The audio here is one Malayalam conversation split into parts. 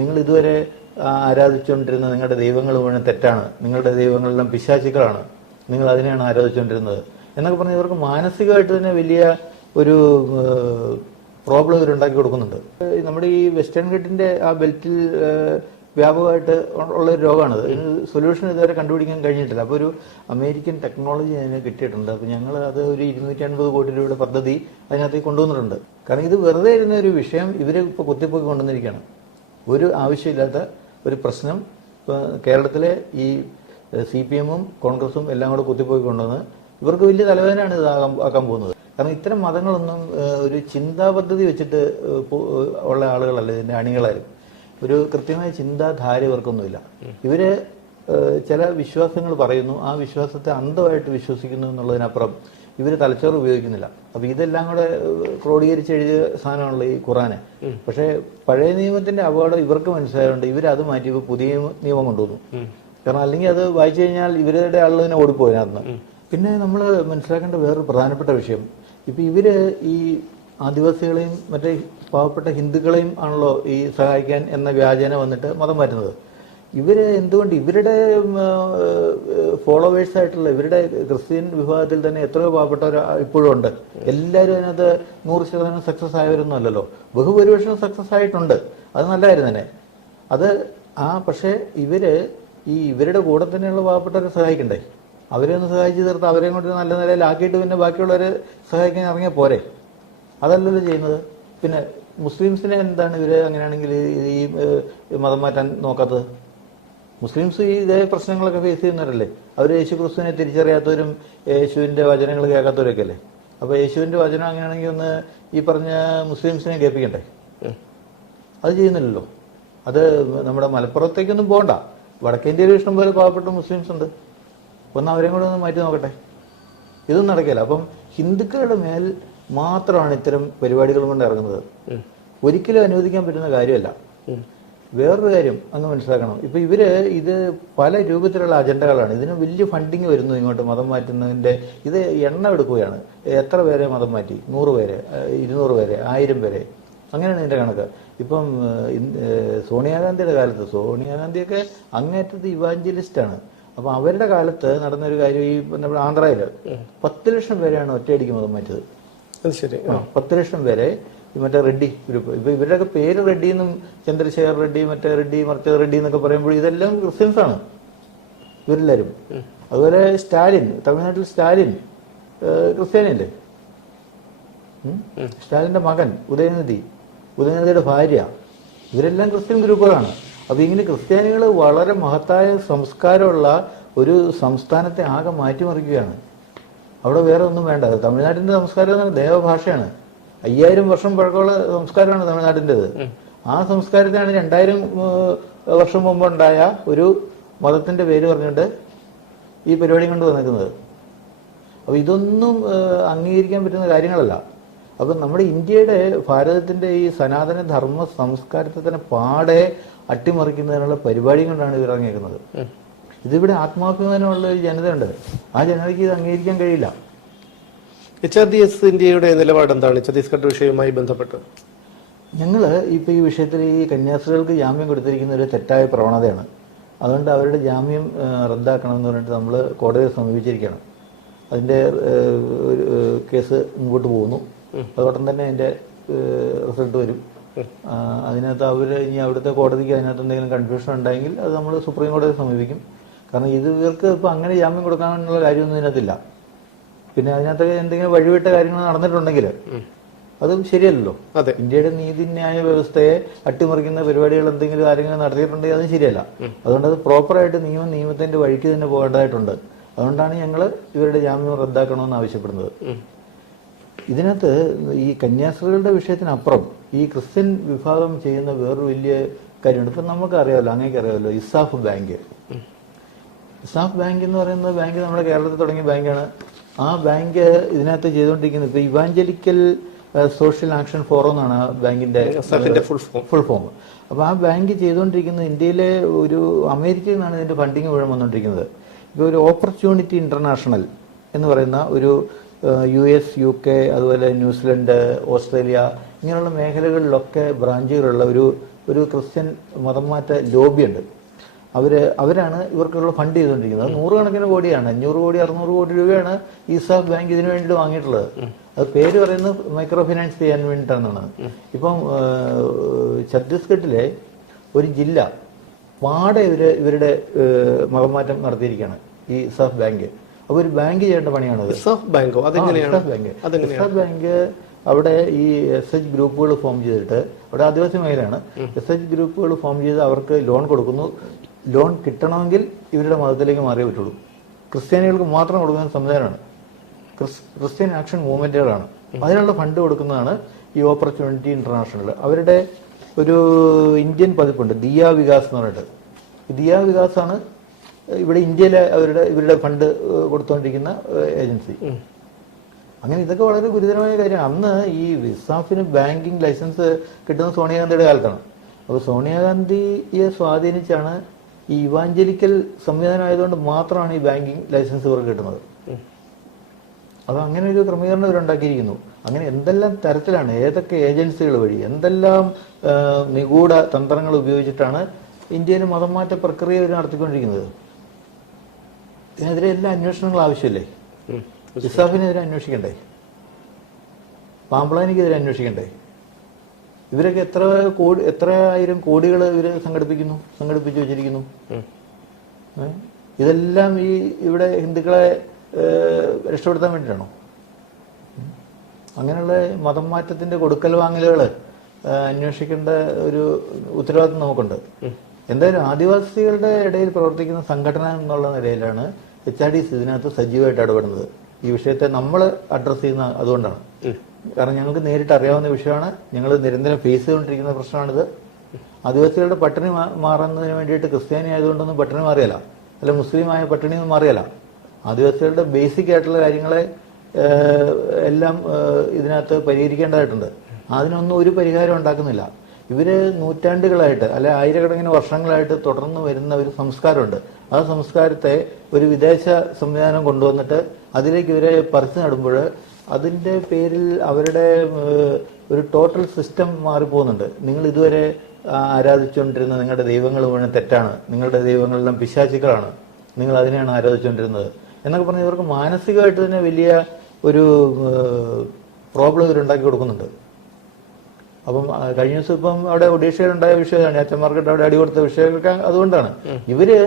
നിങ്ങൾ ഇതുവരെ ആരാധിച്ചുകൊണ്ടിരുന്ന നിങ്ങളുടെ ദൈവങ്ങൾ മുഴുവൻ തെറ്റാണ്, നിങ്ങളുടെ ദൈവങ്ങളെല്ലാം പിശാചുക്കളാണ്, നിങ്ങൾ അതിനെയാണ് ആരാധിച്ചുകൊണ്ടിരുന്നത് എന്നൊക്കെ പറഞ്ഞ് ഇവർക്ക് മാനസികമായിട്ട് തന്നെ വലിയ ഒരു പ്രോബ്ലം ഇവരുണ്ടാക്കി കൊടുക്കുന്നുണ്ട്. നമ്മുടെ ഈ വെസ്റ്റേൺ ഘട്ടിന്റെ ആ ബെൽറ്റിൽ വ്യാപകമായിട്ട് ഉള്ള ഒരു രോഗമാണത്. ഇതിന് സൊല്യൂഷൻ ഇതുവരെ കണ്ടുപിടിക്കാൻ കഴിഞ്ഞിട്ടില്ല. അപ്പോൾ ഒരു അമേരിക്കൻ ടെക്നോളജി അതിന് കിട്ടിയിട്ടുണ്ട്. അപ്പോൾ ഞങ്ങൾ അത് ഒരു 250 കോടി രൂപയുടെ പദ്ധതി അതിനകത്തേക്ക് കൊണ്ടുവന്നിട്ടുണ്ട്. കാരണം ഇത് വെറുതെ ഇരുന്ന ഒരു വിഷയം ഇവർ ഇപ്പോൾ കുത്തിപ്പൊക്കി കൊണ്ടുവന്നിരിക്കുകയാണ്. ഒരു ആവശ്യമില്ലാത്ത ഒരു പ്രശ്നം കേരളത്തിലെ ഈ CPM-ഉം കോൺഗ്രസും എല്ലാം കൂടെ കുത്തിപ്പൊക്കി കൊണ്ടുവന്ന് ഇവർക്ക് വലിയ തലവേദനയാണ് ഇത് ആക്കാൻ പോകുന്നത്. കാരണം ഇത്തരം മതങ്ങളൊന്നും ഒരു ചിന്താ പദ്ധതി വെച്ചിട്ട് ഉള്ള ആളുകളല്ല ഇതിന്റെ അണികളാരും. ഒരു കൃത്യമായ ചിന്താധാര ഇവർക്കൊന്നുമില്ല. ഇവര് ചില വിശ്വാസങ്ങൾ പറയുന്നു, ആ വിശ്വാസത്തെ അന്ധമായിട്ട് വിശ്വസിക്കുന്നു എന്നുള്ളതിനപ്പുറം ഇവര് തലച്ചോറ് ഉപയോഗിക്കുന്നില്ല. അപ്പൊ ഇതെല്ലാം കൂടെ ക്രോഡീകരിച്ച് എഴുതിയ സാധനമാണല്ലോ ഈ ഖുറാന്. പക്ഷെ പഴയ നിയമത്തിന്റെ അപകടം ഇവർക്ക് മനസ്സിലായതുകൊണ്ട് ഇവരത് മാറ്റി ഇപ്പൊ പുതിയ നിയമം കൊണ്ടുവന്നു. കാരണം അല്ലെങ്കിൽ അത് വായിച്ചു കഴിഞ്ഞാൽ ഇവരുടെ ആളുകൾ ഓടിപ്പോയിനകത്ത്. പിന്നെ നമ്മൾ മനസ്സിലാക്കേണ്ട വേറൊരു പ്രധാനപ്പെട്ട വിഷയം, ഇപ്പൊ ഇവര് ഈ ആദിവാസികളെയും മറ്റേ പാവപ്പെട്ട ഹിന്ദുക്കളെയും ആണല്ലോ ഈ സഹായിക്കാൻ എന്ന വ്യാജേന വന്നിട്ട് മതം മാറ്റുന്നത്. ഇവര് എന്തുകൊണ്ട് ഇവരുടെ ഫോളോവേഴ്സ് ആയിട്ടുള്ള ഇവരുടെ ക്രിസ്ത്യൻ വിഭാഗത്തിൽ തന്നെ എത്രയോ പാവപ്പെട്ടവർ ഇപ്പോഴും ഉണ്ട്. എല്ലാവരും അതിനകത്ത് 100% സക്സസ് ആയവരൊന്നും അല്ലല്ലോ. ബഹുഭൂരിപക്ഷം സക്സസ് ആയിട്ടുണ്ട്. അത് നല്ല കാര്യം തന്നെ. അത് പക്ഷേ ഇവരുടെ കൂടെ തന്നെയുള്ള പാവപ്പെട്ടവരെ സഹായിക്കണ്ടേ? അവരെ ഒന്ന് സഹായിച്ചു തീർത്ത് അവരെയും കൊണ്ട് നല്ല നിലയിലാക്കിയിട്ട് പിന്നെ ബാക്കിയുള്ളവരെ സഹായിക്കാൻ ഇറങ്ങിയാൽ പോരെ? അതല്ലല്ലോ ചെയ്യുന്നത്. പിന്നെ മുസ്ലിംസിനെ എന്താണ് ഇവര് അങ്ങനെയാണെങ്കിൽ ഈ മതം മാറ്റാൻ നോക്കാത്തത്? മുസ്ലിംസ് ഇതേ പ്രശ്നങ്ങളൊക്കെ ഫേസ് ചെയ്യുന്നവരല്ലേ. അവർ യേശു ക്രിസ്തുവിനെ തിരിച്ചറിയാത്തവരും യേശുവിന്റെ വചനങ്ങൾ കേൾക്കാത്തവരൊക്കെ അല്ലേ. അപ്പൊ യേശുവിന്റെ വചനം അങ്ങനെയാണെങ്കിൽ ഒന്ന് ഈ പറഞ്ഞ മുസ്ലിംസിനെ കേൾപ്പിക്കണ്ടേ? അത് ചെയ്യുന്നില്ലല്ലോ. അത് നമ്മുടെ മലപ്പുറത്തേക്കൊന്നും പോകണ്ട, വടക്കേ ഇന്ത്യയിൽ ഇഷ്ടം പോലെ പാവപ്പെട്ട മുസ്ലിംസ് ഉണ്ട്. ഒന്ന് അവരെയും കൂടെ ഒന്ന് മാറ്റി നോക്കട്ടെ. ഇതൊന്നും നടക്കില്ല. അപ്പം ഹിന്ദുക്കളുടെ മേൽ മാത്രമാണ് ഇത്തരം പരിപാടികൾ കൊണ്ട് ഇറങ്ങുന്നത്. ഒരിക്കലും അനുവദിക്കാൻ പറ്റുന്ന കാര്യമല്ല. വേറൊരു കാര്യം അങ്ങ് മനസ്സിലാക്കണം, ഇപ്പൊ ഇത് പല രൂപത്തിലുള്ള അജണ്ടകളാണ്. ഇതിന് വലിയ ഫണ്ടിങ് വരുന്നു ഇങ്ങോട്ട് മതം മാറ്റുന്നതിന്റെ. ഇത് എണ്ണം എടുക്കുകയാണ്. എത്ര പേരെ മതം മാറ്റി? 100 പേരെ, 200 പേരെ, 1000 പേരെ, അങ്ങനെയാണ് ഇതിന്റെ കണക്ക്. ഇപ്പം സോണിയാഗാന്ധിയുടെ കാലത്ത്, സോണിയാഗാന്ധിയൊക്കെ അങ്ങേറ്റത്ത് ഇവാഞ്ചലിസ്റ്റാണ്. അപ്പൊ അവരുടെ കാലത്ത് നടന്നൊരു കാര്യം, ഈ നമ്മുടെ ആന്ധ്രയില് 10 ലക്ഷം പേരെയാണ് ഒറ്റയടിക്ക് മതം മാറ്റിയത്. 10 ലക്ഷം പേരെ മറ്റേ റെഡ്ഡി ഗ്രൂപ്പ്. ഇപ്പൊ ഇവരുടെയൊക്കെ പേര് റെഡ്ഡി എന്നും ചന്ദ്രശേഖർ റെഡ്ഡി, മറ്റേ റെഡ്ഡി, മറ്റേ റെഡ്ഡി എന്നൊക്കെ പറയുമ്പോൾ ഇതെല്ലാം ക്രിസ്ത്യൻസ് ആണ് ഇവരെല്ലാരും. അതുപോലെ സ്റ്റാലിൻ, തമിഴ്നാട്ടിൽ സ്റ്റാലിൻ ക്രിസ്ത്യാനിയല്ലേ? സ്റ്റാലിന്റെ മകൻ ഉദയനിധിയുടെ ഭാര്യ, ഇവരെല്ലാം ക്രിസ്ത്യൻ ഗ്രൂപ്പുകളാണ്. അപ്പൊ ഇങ്ങനെ ക്രിസ്ത്യാനികൾ വളരെ മഹത്തായ സംസ്കാരമുള്ള ഒരു സംസ്ഥാനത്തെ ആകെ മാറ്റിമറിക്കുകയാണ്. അവിടെ വേറെ ഒന്നും വേണ്ട. തമിഴ്നാട്ടിന്റെ സംസ്കാരം ദേവഭാഷയാണ്. 5000 വർഷം പഴക്കമുള്ള സംസ്കാരമാണ് തമിഴ്നാട്ടിൻ്റെത്. ആ സംസ്കാരത്തെയാണ് 2000 വർഷം മുമ്പുണ്ടായ ഒരു മതത്തിന്റെ പേര് പറഞ്ഞിട്ട് ഈ പരിപാടി കൊണ്ട് വന്നിരിക്കുന്നത്. അപ്പൊ ഇതൊന്നും അംഗീകരിക്കാൻ പറ്റുന്ന കാര്യങ്ങളല്ല. അപ്പൊ നമ്മുടെ ഇന്ത്യയുടെ, ഭാരതത്തിന്റെ ഈ സനാതന ധർമ്മ സംസ്കാരത്തെ തന്നെ പാടെ അട്ടിമറിക്കുന്നതിനുള്ള പരിപാടി കൊണ്ടാണ് ഇവർ ഇറങ്ങിയിരിക്കുന്നത്. ഇതിവിടെ ആത്മാഭിമാനമുള്ള ഒരു ജനതയുണ്ട്. ആ ജനതയ്ക്ക് ഇത് അംഗീകരിക്കാൻ കഴിയില്ല. HRDS ഇന്ത്യയുടെ നിലപാട് എന്താണ് ഛത്തീസ്ഗഡ് വിഷയവുമായി ബന്ധപ്പെട്ട്? ഞങ്ങള് ഇപ്പൊ ഈ വിഷയത്തിൽ ഈ കന്യാസ്ത്രീകൾക്ക് ജാമ്യം കൊടുത്തിരിക്കുന്ന ഒരു തെറ്റായ പ്രവണതയാണ്. അതുകൊണ്ട് അവരുടെ ജാമ്യം റദ്ദാക്കണമെന്ന് പറഞ്ഞിട്ട് നമ്മൾ കോടതിയെ സമീപിച്ചിരിക്കുകയാണ്. അതിന്റെ കേസ് മുമ്പോട്ട് പോകുന്നു. അതോടൊപ്പം തന്നെ അതിന്റെ റിസൾട്ട് വരും. അതിനകത്ത് ഇനി അവിടുത്തെ കോടതിക്ക് അതിനകത്ത് എന്തെങ്കിലും കൺഫ്യൂഷൻ ഉണ്ടെങ്കിൽ അത് നമ്മൾ സുപ്രീം കോടതിയെ സമീപിക്കും. കാരണം ഇവർക്ക് ഇപ്പൊ അങ്ങനെ ജാമ്യം കൊടുക്കാനുള്ള കാര്യമൊന്നും ഇതിനകത്തില്ല. പിന്നെ അതിനകത്ത് എന്തെങ്കിലും വഴിവിട്ട കാര്യങ്ങൾ നടന്നിട്ടുണ്ടെങ്കിൽ അതും ശരിയല്ലല്ലോ. ഇന്ത്യയുടെ നീതിന്യായ വ്യവസ്ഥയെ അട്ടിമറിക്കുന്ന പരിപാടികൾ എന്തെങ്കിലും ആരെങ്കിലും നടത്തിയിട്ടുണ്ടെങ്കിൽ അതും ശരിയല്ല. അതുകൊണ്ട് അത് പ്രോപ്പറായിട്ട് നിയമത്തിന്റെ വഴിക്ക് തന്നെ പോകേണ്ടതായിട്ടുണ്ട്. അതുകൊണ്ടാണ് ഞങ്ങൾ ഇവരുടെ ജാമ്യം റദ്ദാക്കണമെന്ന് ആവശ്യപ്പെടുന്നത്. ഇതിനകത്ത് ഈ കന്യാസ്ത്രീകളുടെ വിഷയത്തിനപ്പുറം ഈ ക്രിസ്ത്യൻ വിഭാഗം ചെയ്യുന്ന വേറൊരു വലിയ കാര്യമുണ്ട്. ഇപ്പൊ നമുക്കറിയാമല്ലോ, അങ്ങേക്കറിയാമല്ലോ, ഇസാഫ് ബാങ്ക്. ഇസാഫ് ബാങ്ക് എന്ന് പറയുന്ന ബാങ്ക് നമ്മുടെ കേരളത്തിൽ തുടങ്ങിയ ബാങ്കാണ്. ആ ബാങ്ക് ഇതിനകത്ത് ചെയ്തുകൊണ്ടിരിക്കുന്നത് ഇപ്പൊ ഇവാഞ്ചലിക്കൽ സോഷ്യൽ ആക്ഷൻ ഫോറം എന്നാണ് ആ ബാങ്കിന്റെ ഫുൾ ഫോം. അപ്പൊ ആ ബാങ്ക് ചെയ്തുകൊണ്ടിരിക്കുന്നത് ഇന്ത്യയിലെ അമേരിക്കയിൽ നിന്നാണ് ഇതിന്റെ ഫണ്ടിങ് മുഴുവൻ വന്നുകൊണ്ടിരിക്കുന്നത്. ഇപ്പൊ ഒരു ഓപ്പർച്യൂണിറ്റി ഇന്റർനാഷണൽ എന്ന് പറയുന്ന ഒരു US, UK, അതുപോലെ ന്യൂസിലൻഡ്, ഓസ്ട്രേലിയ ഇങ്ങനെയുള്ള മേഖലകളിലൊക്കെ ബ്രാഞ്ചുകളുള്ള ഒരു ഒരു ക്രിസ്ത്യൻ മതം മാറ്റ ലോബിയുണ്ട്. അവരാണ് ഇവർക്കുള്ള ഫണ്ട് ചെയ്തുകൊണ്ടിരിക്കുന്നത്. 100 കണക്കിന് കോടിയാണ്, 500 കോടി 600 കോടി രൂപയാണ് ഇസാഫ് ബാങ്ക് ഇതിനു വേണ്ടി വാങ്ങിയിട്ടുള്ളത്. അത് പേര് പറയുന്നത് മൈക്രോ ഫിനാൻസ് ചെയ്യാൻ വേണ്ടിയിട്ടാണ്. ഇപ്പം ഛത്തീസ്ഗഡിലെ ഒരു ജില്ല പാടെ ഇവരുടെ മതമാറ്റം നടത്തിയിരിക്കുകയാണ് ഈ ഇസാഫ് ബാങ്ക്. അപ്പൊ ഒരു ബാങ്ക് ചെയ്യേണ്ട പണിയാണത്. ഇസാഫ് ബാങ്കോ? ഇസാഫ് ബാങ്ക് അവിടെ ഈ SH ഗ്രൂപ്പുകൾ ഫോം ചെയ്തിട്ട്, അവിടെ ആദിവാസി മേഖലയാണ്, SH ഗ്രൂപ്പുകൾ ഫോം ചെയ്ത് അവർക്ക് ലോൺ കൊടുക്കുന്നു. ലോൺ കിട്ടണമെങ്കിൽ ഇവരുടെ മതത്തിലേക്ക് മാറിയേ പറ്റുള്ളൂ. ക്രിസ്ത്യാനികൾക്ക് മാത്രം കൊടുക്കുന്ന സംവിധാനമാണ്. ക്രിസ്ത്യൻ ആക്ഷൻ മൂവ്മെന്റുകളാണ് അതിനുള്ള ഫണ്ട് കൊടുക്കുന്നതാണ് ഈ ഓപ്പർച്യൂണിറ്റി ഇന്റർനാഷണൽ. അവരുടെ ഒരു ഇന്ത്യൻ പതിപ്പുണ്ട്, ദിയ വികാസ് എന്ന് പറഞ്ഞിട്ട്. ദിയ വികാസ് ആണ് ഇവിടെ ഇന്ത്യയിലെ ഇവരുടെ ഫണ്ട് കൊടുത്തുകൊണ്ടിരിക്കുന്ന ഏജൻസി. അങ്ങനെ ഇതൊക്കെ വളരെ ഗുരുതരമായ കാര്യമാണ്. അന്ന് ഈ ഇസാഫിന് ബാങ്കിങ് ലൈസൻസ് കിട്ടുന്ന സോണിയാഗാന്ധിയുടെ കാലത്താണ്. അപ്പോൾ സോണിയാഗാന്ധിയെ സ്വാധീനിച്ചാണ് ഈ ഇവാഞ്ചലിക്കൽ സംവിധാനം ആയതുകൊണ്ട് മാത്രമാണ് ഈ ബാങ്കിങ് ലൈസൻസ് ഇവർക്ക് കിട്ടുന്നത്. അത് അങ്ങനെ ഒരു ക്രമീകരണം ഇവരുണ്ടാക്കിയിരിക്കുന്നു. അങ്ങനെ എന്തെല്ലാം തരത്തിലാണ്, ഏതൊക്കെ ഏജൻസികൾ വഴി, എന്തെല്ലാം നിഗൂഢ തന്ത്രങ്ങൾ ഉപയോഗിച്ചിട്ടാണ് ഇന്ത്യയിൽ മതം മാറ്റ പ്രക്രിയ ഇവർ നടത്തിക്കൊണ്ടിരിക്കുന്നത്. ഇതിനെതിരെ എല്ലാ അന്വേഷണങ്ങളും ആവശ്യമില്ലേ? ഇസാഫിനെതിരെ അന്വേഷിക്കണ്ടേ? പാമ്പളാനിക്കെതിരെ അന്വേഷിക്കണ്ടേ? ഇവരൊക്കെ എത്ര ആയിരം കോടികൾ ഇവര് സംഘടിപ്പിച്ചു വെച്ചിരിക്കുന്നു. ഇതെല്ലാം ഇവിടെ ഹിന്ദുക്കളെ രക്ഷപ്പെടുത്താൻ വേണ്ടിയിട്ടാണോ? അങ്ങനെയുള്ള മതം മാറ്റത്തിന്റെ കൊടുക്കൽ വാങ്ങലുകൾ അന്വേഷിക്കേണ്ട ഒരു ഉത്തരവാദിത്വം നമുക്കുണ്ട്. എന്തായാലും ആദിവാസികളുടെ ഇടയിൽ പ്രവർത്തിക്കുന്ന സംഘടന എന്നുള്ള നിലയിലാണ് HRDs ഇതിനകത്ത് സജീവമായിട്ട് ഇടപെടുന്നത്. ഈ വിഷയത്തെ നമ്മൾ അഡ്രസ് ചെയ്യുന്ന അതുകൊണ്ടാണ്. കാരണം ഞങ്ങൾക്ക് നേരിട്ട് അറിയാവുന്ന വിഷയമാണ്, ഞങ്ങൾ നിരന്തരം ഫേസ് ചെയ്തുകൊണ്ടിരിക്കുന്ന പ്രശ്നമാണിത്. ആദിവാസികളുടെ പട്ടിണി മാറുന്നതിന് വേണ്ടിയിട്ട് ക്രിസ്ത്യാനി ആയതുകൊണ്ടൊന്നും പട്ടിണി മാറിയല്ല, അല്ല മുസ്ലിമായ പട്ടിണിയൊന്നും മാറിയല്ല. ആദിവാസികളുടെ ബേസിക് ആയിട്ടുള്ള കാര്യങ്ങളെ എല്ലാം ഇതിനകത്ത് പരിഹരിക്കേണ്ടതായിട്ടുണ്ട്. അതിനൊന്നും ഒരു പരിഹാരം ഉണ്ടാക്കുന്നില്ല. ഇവര് നൂറ്റാണ്ടുകളായിട്ട് അല്ലെ ആയിരക്കണക്കിന് വർഷങ്ങളായിട്ട് തുടർന്ന് വരുന്ന ഒരു സംസ്കാരമുണ്ട്. ആ സംസ്കാരത്തെ ഒരു വിദേശ സംവിധാനം കൊണ്ടുവന്നിട്ട് അതിലേക്ക് ഇവരെ പറിച്ചു നടുമ്പോൾ അതിന്റെ പേരിൽ അവരുടെ ഒരു ടോട്ടൽ സിസ്റ്റം മാറിപ്പോകുന്നുണ്ട്. നിങ്ങൾ ഇതുവരെ ആരാധിച്ചുകൊണ്ടിരുന്ന നിങ്ങളുടെ ദൈവങ്ങൾ മുഴുവൻ തെറ്റാണ്, നിങ്ങളുടെ ദൈവങ്ങളെല്ലാം പിശാചുക്കളാണ്, നിങ്ങൾ അതിനെയാണ് ആരാധിച്ചുകൊണ്ടിരുന്നത് എന്നൊക്കെ പറഞ്ഞ് ഇവർക്ക് മാനസികമായിട്ട് തന്നെ വലിയ ഒരു പ്രോബ്ലം ഇവരുണ്ടാക്കി കൊടുക്കുന്നുണ്ട്. അപ്പം കഴിഞ്ഞ ദിവസം ഇപ്പം അവിടെ ഒഡീഷയിലുണ്ടായ വിഷയമാണ്, അച്ഛന്മാർക്കിട്ട് അവിടെ അടി കൊടുത്ത വിഷയമൊക്കെ അതുകൊണ്ടാണ്. ഇവര്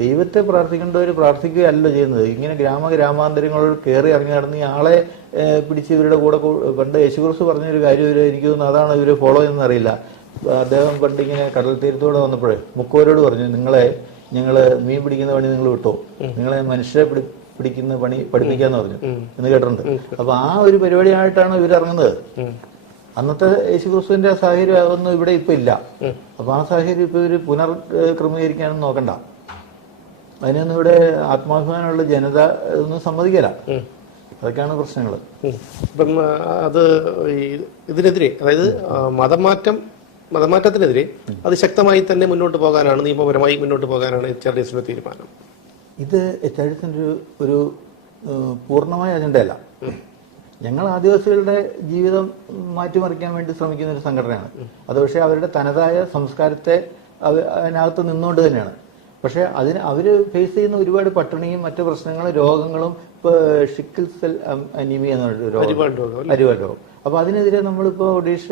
ദൈവത്തെ പ്രാർത്ഥിക്കേണ്ടവർ പ്രാർത്ഥിക്കുകയല്ല ചെയ്യുന്നത്. ഇങ്ങനെ ഗ്രാമാന്തരങ്ങളിൽ കയറി ഇറങ്ങി നടന്ന് ഈ ആളെ പിടിച്ച് ഇവരുടെ കൂടെ പണ്ട് യേശുക്രിസ്തു പറഞ്ഞൊരു കാര്യം ഇവര് എനിക്ക് തോന്നുന്നു അതാണ് ഇവര് ഫോളോ ചെയ്യുന്ന അറിയില്ല. അദ്ദേഹം പണ്ട് ഇങ്ങനെ കടൽ തീരത്തോടെ വന്നപ്പോഴേ മുക്കുവരോട് പറഞ്ഞു, നിങ്ങളെ ഞങ്ങള് മീൻ പിടിക്കുന്ന പണി നിങ്ങൾ വിട്ടോ, നിങ്ങളെ മനുഷ്യരെ പിടിക്കുന്ന പണി പഠിപ്പിക്കാന്ന് പറഞ്ഞു എന്ന് കേട്ടിട്ടുണ്ട്. അപ്പൊ ആ ഒരു പരിപാടിയായിട്ടാണ് ഇവരിറങ്ങുന്നത്. അന്നത്തെ യേശുക്രിസ്തുവിന്റെ സാഹചര്യം അതൊന്നും ഇവിടെ ഇപ്പൊ ഇല്ല. അപ്പൊ ആ സാഹചര്യം ഇപ്പൊ ഇവര് പുനർക്രമീകരിക്കാനൊന്നും നോക്കണ്ട. അതിനൊന്നും ഇവിടെ ആത്മാഭിമാനമുള്ള ജനത ഒന്നും സമ്മതിക്കല. അതൊക്കെയാണ് പ്രശ്നങ്ങൾ. ഇപ്പം അത് ഇതിനെതിരെ, അതായത് മതമാറ്റത്തിനെതിരെ അതിശക്തമായി തന്നെ മുന്നോട്ട് പോകാനാണ്, നിയമപരമായി മുന്നോട്ട് പോകാനാണ് HRDSന്റെ തീരുമാനം. ഇത് HRDSന്റെ ഒരു പൂർണ്ണമായ അജണ്ടയല്ല. ഞങ്ങൾ ആദിവാസികളുടെ ജീവിതം മാറ്റിമറിക്കാൻ വേണ്ടി ശ്രമിക്കുന്ന ഒരു സംഘടനയാണ്. അത് പക്ഷേ അവരുടെ തനതായ സംസ്കാരത്തെ അതിനകത്ത് നിന്നുകൊണ്ട് തന്നെയാണ്. പക്ഷെ അവര് ഫേസ് ചെയ്യുന്ന ഒരുപാട് പട്ടിണിയും മറ്റു പ്രശ്നങ്ങളും രോഗങ്ങളും, ഇപ്പൊ ഷിക്കിൾ സെൽ അനീമിയ എന്ന് പറഞ്ഞൊരു അരിവാൾ രോഗം. അപ്പൊ അതിനെതിരെ നമ്മളിപ്പോ ഒഡീഷ